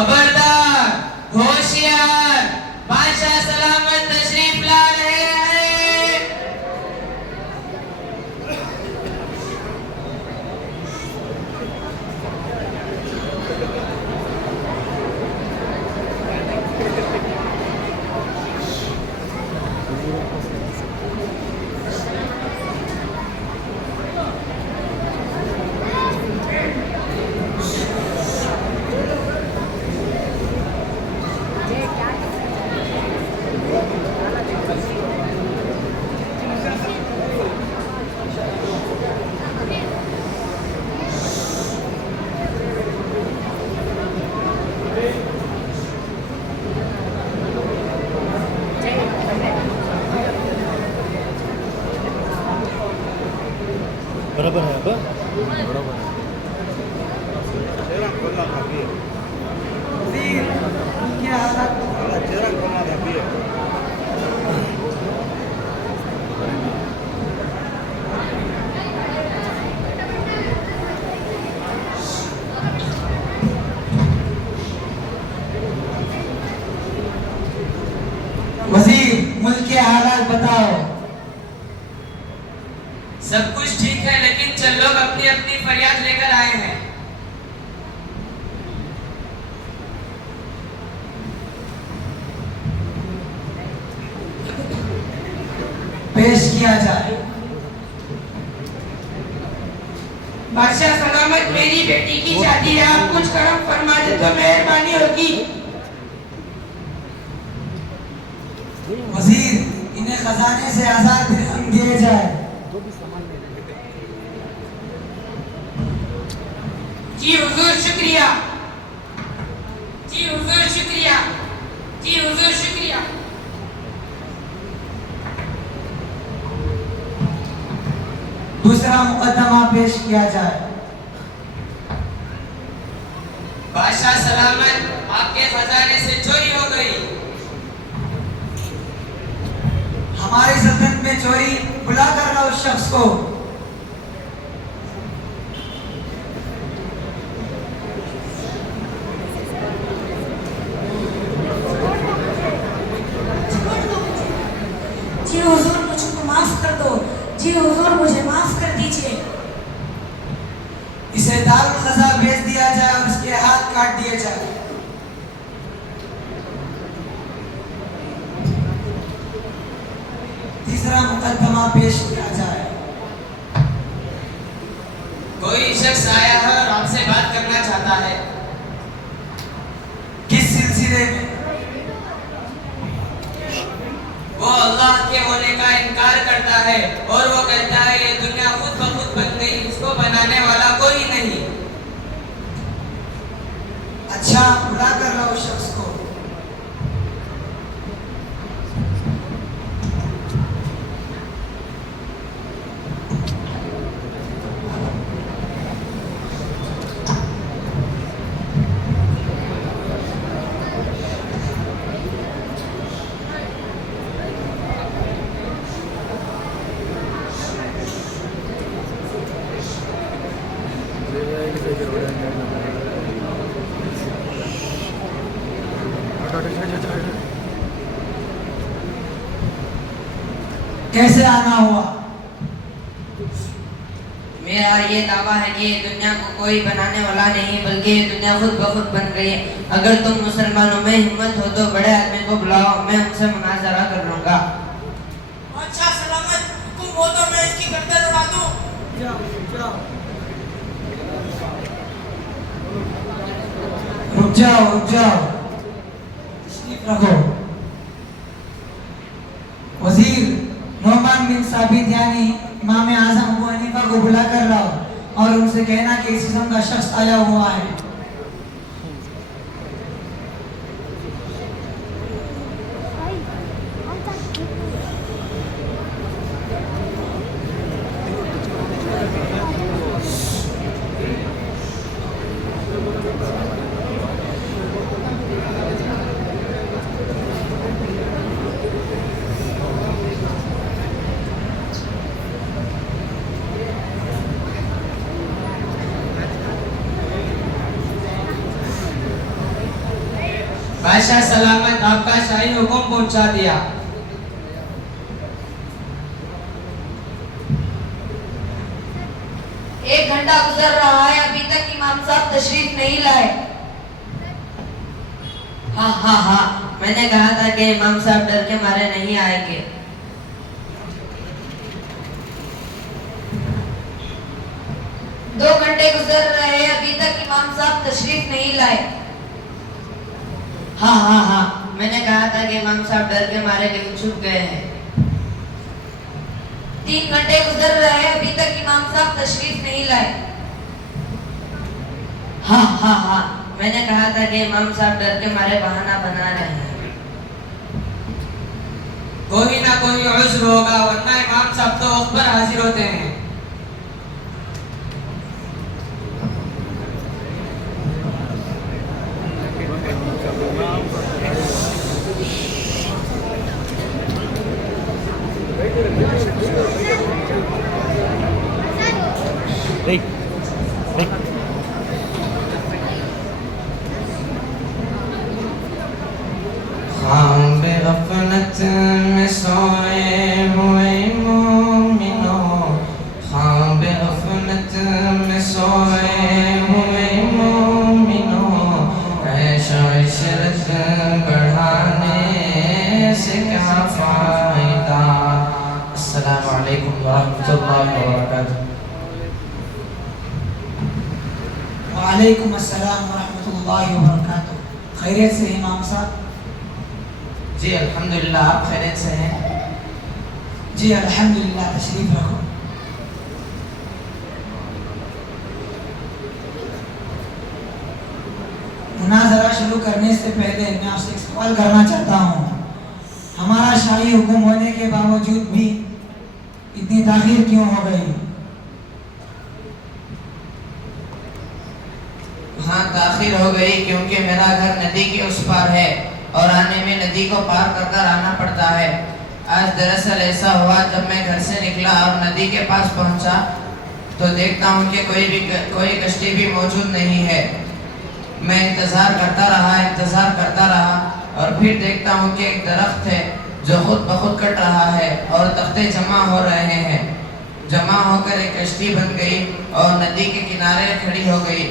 خبردار، ہوشیار، بادشاہ سلامت تشریف لا رہے ہیں۔ برابر ہے ابا وزیر ملک کے حالات بتاؤ۔ سب کچھ ٹھیک ہے، لیکن چند لوگ اپنی اپنی فریاد لے کر آئے ہیں۔ پیش کیا جائے۔ بادشاہ سلامت، میری بیٹی کی شادی ہے، آپ کچھ کرم فرما دے تو مہربانی ہوگی۔ وزیر انہیں خزانے سے آزاد دیے جائے۔ جی حضور شکریہ، جی حضور شکریہ، جی حضور شکریہ۔ دوسرا مقدمہ پیش کیا جائے۔ بادشاہ سلامت، آپ کے خزانے سے چوری ہو گئی۔ ہماری سلطنت میں چوری، بلا کر لاؤ اس شخص کو۔ جی حضور مجھ کو معاف کر دو، جی حضور مجھے معاف کر دیجئے۔ اسے دارالقضا بھیج دیا جائے اور اس کے ہاتھ کاٹ دیے جائے۔ تیسرا مقدمہ پیش کیا جائے۔ کوئی شخص آیا ہے اور آپ سے بات کرنا چاہتا ہے۔ کس سلسلے میں؟ وہ اللہ کے ہونے کا انکار کرتا ہے اور وہ کہتا ہے یہ دنیا خود بخود بن گئی، اس کو بنانے والا کوئی نہیں۔ اچھا، بلا کر لاؤ اس شخص کو۔ کیسے آنا ہوا؟ میرا یہ دعویٰ ہے کہ یہ دنیا کو کوئی بنانے والا نہیں، بلکہ یہ دنیا خود بخود بن گئی ہے۔ اگر تم مسلمانوں میں ہمت ہو تو بڑے آدمی کو بلاؤ، میں ان سے مناظرہ کر لوں گا۔ بادشاہ سلامت، حکم ہو تو میں اس کی گردن اڑا دوں۔ رک جاؤ، تشریف رکھو۔ وزیر نعمان بن ثابت یعنی امام اعظم ابو حنیفہ کو بلا کر لاؤ اور ان سے کہنا کہ اس قسم کا شخص آیا ہوا ہے۔ बादशाह सलामत आपका शाही हुक्म पहुंचा दिया। एक घंटा गुजर रहा है, अभी तक इमाम साहब तशरीफ नहीं लाए। हाँ, मैंने कहा था कि इमाम साहब डर के मारे नहीं आएंगे। 2 घंटे गुजर रहे हैं, अभी तक इमाम साहब तशरीफ नहीं लाए। हाँ, मैंने कहा था कि इमाम साहब डर के मारे कहीं छुप गए हैं। 3 घंटे गुजर रहे हैं, अभी तक इमाम साहब तशरीफ नहीं लाए। हाँ, मैंने कहा था कि इमाम साहब डर के मारे बहाना बना रहे हैं। कोई ना कोई उज़्र होगा, वरना इमाम साहब तो वक्त पर हाजिर होते हैं। ख्वाब गफलत में सोए हुए मोमिनों, ख्वाब गफलत में सोए हुए मोमिनों, ऐशो इशरत बढ़ाने से क्या फायदा। अस्सलामु अलैकुम वरहमतुल्लाहि वबरकातुहू। वालेकुम अस्सलाम वरहमतुल्लाहि वबरकातुहू। खैरियत से इमाम साहब? जी अल्हम्दुलिल्लाह, आप खैरियत से हैं? जी अल्हम्दुलिल्लाह, तशरीफ रखो। मुनाजरा शुरू करने से पहले मैं आपसे एक सवाल करना चाहता हूँ। हमारा शाही हुक्म होने के बावजूद भी इतनी ताखीर क्यों हो गई? हाँ, ताखिर हो गई क्योंकि मेरा घर नदी के उस पार है और आने में नदी को पार कर कर आना पड़ता है। आज दरअसल ऐसा हुआ, जब मैं घर से निकला और नदी के पास पहुंचा तो देखता हूं कि कोई कश्ती भी मौजूद नहीं है। मैं इंतज़ार करता रहा और फिर देखता हूं कि एक दरख्त है जो खुद बखुद कट रहा है और तख्ते जमा हो रहे हैं। जमा होकर एक कश्ती बन गई और नदी के किनारे खड़ी हो गई।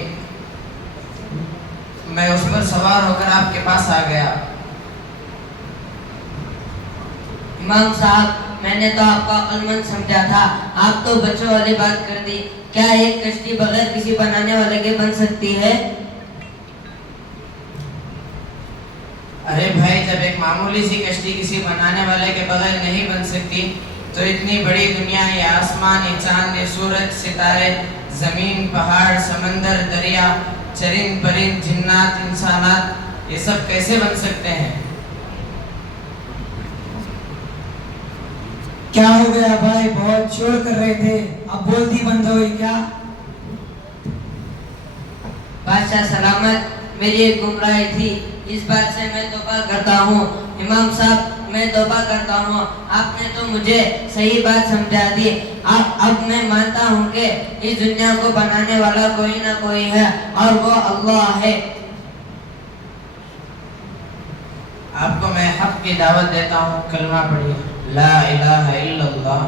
मैं उस पर सवार होकर आपके पास आ गया। इमाम साहब, मैंने तो आपको अक्लमंद समझा था, आप तो बच्चों वाली बात कर दी। क्या एक कश्ती बगैर किसी बनाने वाले के बन सकती है? अरे भाई, जब एक मामूली सी कश्ती किसी बनाने वाले के बगैर नहीं बन सकती तो इतनी बड़ी दुनिया, ये आसमान, ये चांद, ये सूरज, सितारे, जमीन, पहाड़, समंदर, दरिया, चरिंद परिंद, जिन्नात, इंसानात, ये सब कैसे बन सकते हैं? क्या हो गया भाई, बहुत शोर कर रहे थे, अब बोलती बंद हो गई क्या? बादशाह सलामत, मेरी एक गुमराही थी, इस बात से मैं तौबा करता हूँ। इमाम साहब, मैं तौबा करता हूँ, आपने तो मुझे सही बात समझा दी। अब मैं मानता हूँ कि इस दुनिया को बनाने वाला कोई ना कोई है और वो अल्लाह है। आपको मैं हक की दावत देता हूँ, कलमा पढ़िए, ला इलाहा इल्लल्लाह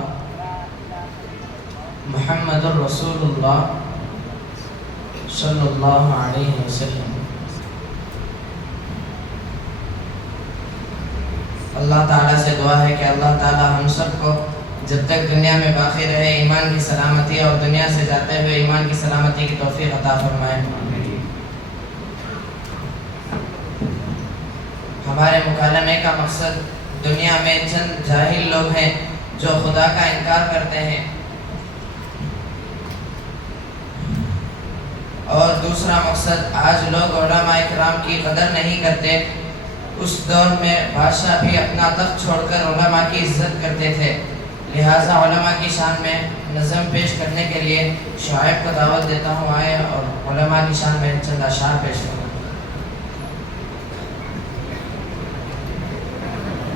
मुहम्मदुर रसूलुल्लाह सल्लल्लाहु अलैहि वसल्लम। अल्लाह ताला से दुआ है कि अल्लाह ताला हम सबको जब तक दुनिया में बाकी रहे ईमान की सलामती और दुनिया से जाते हुए ईमान की सलामती की तौफीक अता फरमाए। हमारे मुकालमे का मकसद, दुनिया में चंद जाहिल लोग हैं जो खुदा का इनकार करते हैं, और दूसरा मकसद, आज लोग उलमा इकराम की कदर नहीं करते। उस दौर में बादशाह भी अपना तख्त छोड़कर उलमा की इज्जत करते थे, लिहाजा उलमा की शान में नज़म पेश करने के लिए शुआइब को दावत देता हूँ, आए और उलमा की शान में चंद अशार पेश करूँ।